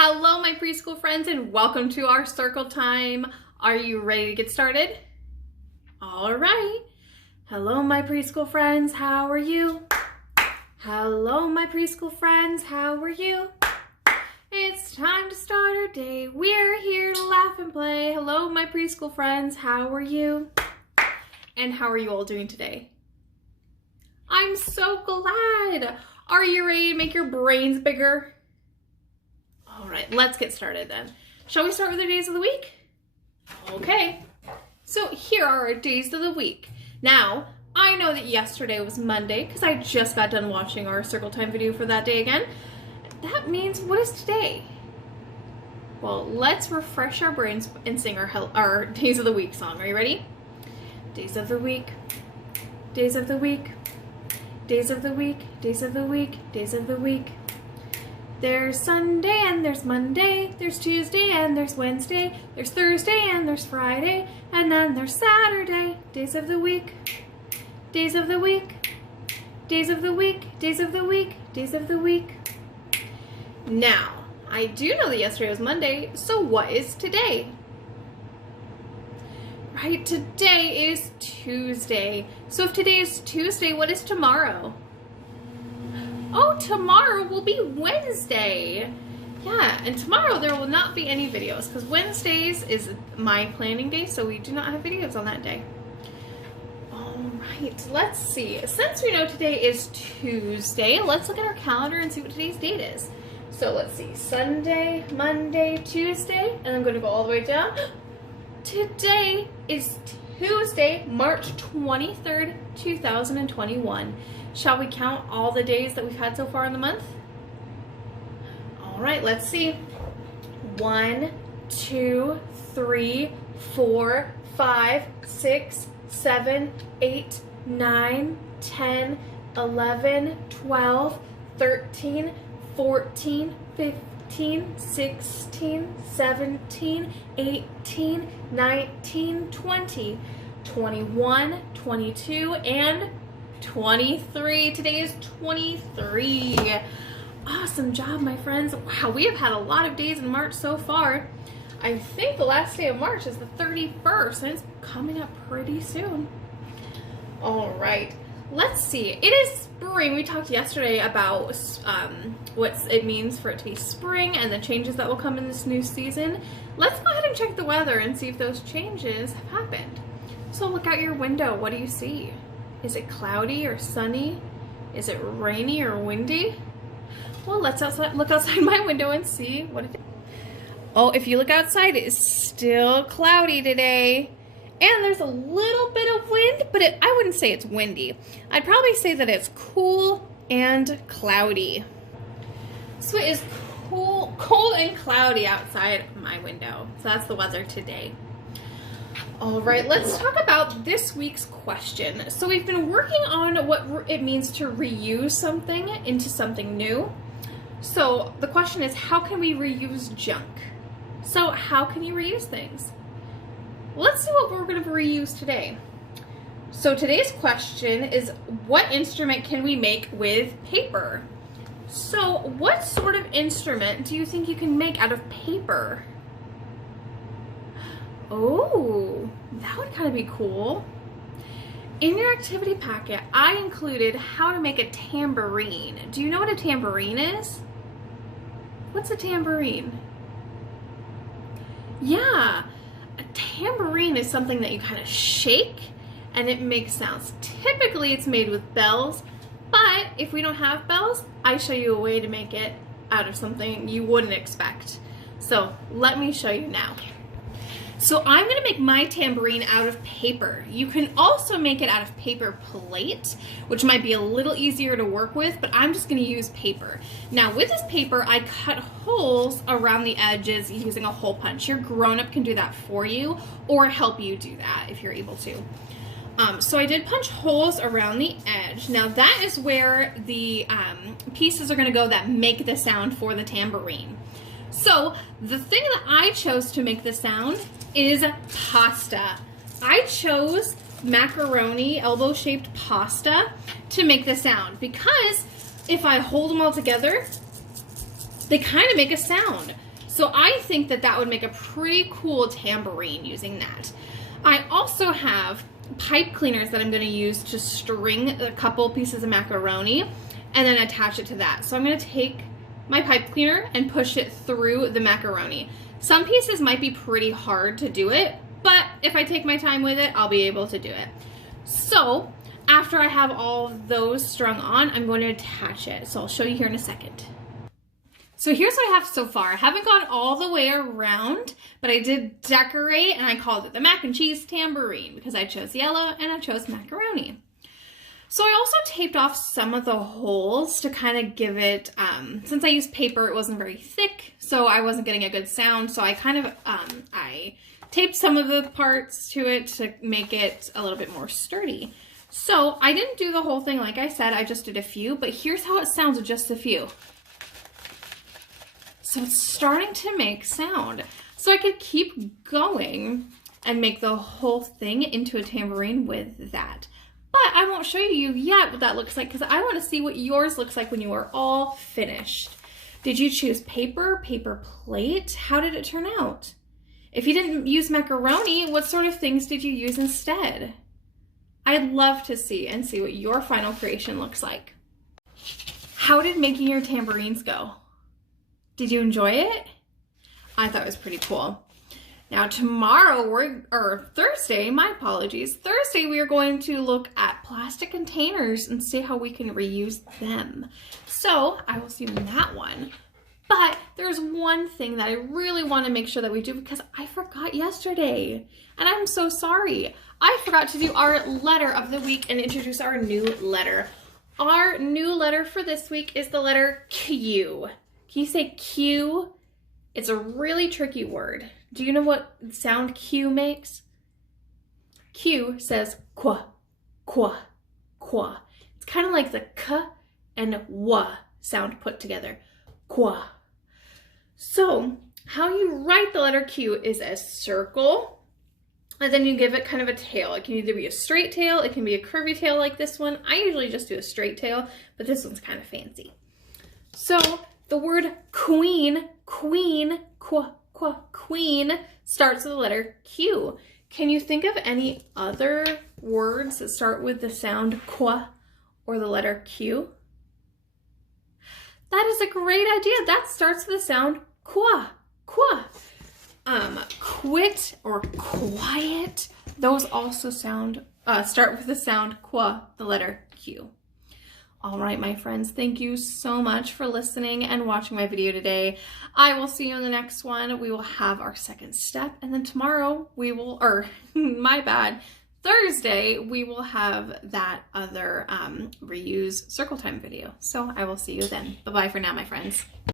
Hello, my preschool friends, and welcome to our circle time. Are you ready to get started? All right. Hello, my preschool friends. How are you? Hello, my preschool friends. How are you? It's time to start our day. We're here to laugh and play. Hello, my preschool friends. How are you? And how are you all doing today? I'm so glad. Are you ready to make your brains bigger? All right, let's get started then. Shall we start with the days of the week? Okay, so here are our days of the week. Now, I know that yesterday was Monday because I just got done watching our circle time video for that day again. That means, what is today? Well, let's refresh our brains and sing our days of the week song. Are you ready? Days of the week, days of the week, days of the week, days of the week, days of the week. There's Sunday and there's Monday, there's Tuesday and there's Wednesday, there's Thursday and there's Friday, and then there's Saturday. Days of the week, days of the week, days of the week, days of the week, days of the week. Now, I do know that yesterday was Monday, so what is today? Right, today is Tuesday. So if today is Tuesday, what is tomorrow? Oh, tomorrow will be Wednesday. Yeah, and tomorrow there will not be any videos because Wednesdays is my planning day, so we do not have videos on that day. All right, let's see. Since we know today is Tuesday, let's look at our calendar and see what today's date is. So let's see, Sunday, Monday, Tuesday, and I'm going to go all the way down. Today is Tuesday, March 23rd, 2021. Shall we count all the days that we've had so far in the month? All right, let's see. 1, 2, 3, 4, 5, 6, 7, 8, 9, 10, 11, 12, 13, 14, 15, 16, 17, 18, 19, 20, 21, 22, and 23. Today is 23. Awesome job, my friends. Wow, we have had a lot of days in March so far. I think the last day of March is the 31st, and it's coming up pretty soon. All right, let's see. It is spring. We talked yesterday about what it means for it to be spring and the changes that will come in this new season. Let's go ahead and check the weather and see if those changes have happened. So look out your window. What do you see? Is it cloudy or sunny? Is it rainy or windy? Well, let's look outside my window and see what it is. Oh, if you look outside, it is still cloudy today. And there's a little bit of wind, but I wouldn't say it's windy. I'd probably say that it's cool and cloudy. So it is cold and cloudy outside my window. So that's the weather today. All right, let's talk about this week's question. So we've been working on what it means to reuse something into something new. So the question is, how can we reuse junk? So how can you reuse things? Let's see what we're going to reuse today. So today's question is, what instrument can we make with paper? So what sort of instrument do you think you can make out of paper? Oh, that would kind of be cool. In your activity packet, I included how to make a tambourine. Do you know what a tambourine is? What's a tambourine? Yeah, a tambourine is something that you kind of shake and it makes sounds. Typically it's made with bells, but if we don't have bells, I show you a way to make it out of something you wouldn't expect. So let me show you now. So I'm going to make my tambourine out of paper. You can also make it out of paper plate, which might be a little easier to work with, but I'm just going to use paper. Now with this paper, I cut holes around the edges using a hole punch. Your grown-up can do that for you or help you do that if you're able to. So I did punch holes around the edge. Now that is where the pieces are going to go that make the sound for the tambourine. So the thing that I chose to make the sound is pasta. I chose macaroni elbow-shaped pasta to make the sound because if I hold them all together, they kind of make a sound. So I think that that would make a pretty cool tambourine using that. I also have pipe cleaners that I'm going to use to string a couple pieces of macaroni and then attach it to that. So I'm going to take my pipe cleaner and push it through the macaroni. Some pieces might be pretty hard to do it, but if I take my time with it, I'll be able to do it. So after I have all of those strung on, I'm going to attach it. So I'll show you here in a second. So here's what I have so far. I haven't gone all the way around, but I did decorate and I called it the mac and cheese tambourine because I chose yellow and I chose macaroni. So I also taped off some of the holes to kind of give it, since I used paper, it wasn't very thick, so I wasn't getting a good sound. So I kind of, I taped some of the parts to it to make it a little bit more sturdy. So I didn't do the whole thing, like I said, I just did a few, but here's how it sounds with just a few. So it's starting to make sound. So I could keep going and make the whole thing into a tambourine with that. But I won't show you yet what that looks like because I want to see what yours looks like when you are all finished. Did you choose paper, paper plate? How did it turn out? If you didn't use macaroni, what sort of things did you use instead? I'd love to see what your final creation looks like. How did making your tambourines go? Did you enjoy it? I thought it was pretty cool. Now tomorrow, Thursday, my apologies, Thursday we are going to look at plastic containers and see how we can reuse them. So I will see you in that one. But there's one thing that I really want to make sure that we do because I forgot yesterday. And I'm so sorry. I forgot to do our letter of the week and introduce our new letter. Our new letter for this week is the letter Q. Can you say Q? It's a really tricky word. Do you know what sound Q makes? Q says qua, qua, qua. It's kind of like the k and wa sound put together. Qua. So how you write the letter Q is a circle, and then you give it kind of a tail. It can either be a straight tail, it can be a curvy tail like this one. I usually just do a straight tail, but this one's kind of fancy. So the word queen, queen, qua, qua, queen starts with the letter Q. Can you think of any other words that start with the sound qua or the letter Q? That is a great idea. That starts with the sound qua, qua. Quit or quiet, those also start with the sound qua, the letter Q. All right, my friends, thank you so much for listening and watching my video today. I will see you in the next one. We will have our second step, and then tomorrow we will, Thursday, we will have that other reuse circle time video. So I will see you then. Bye-bye for now, my friends.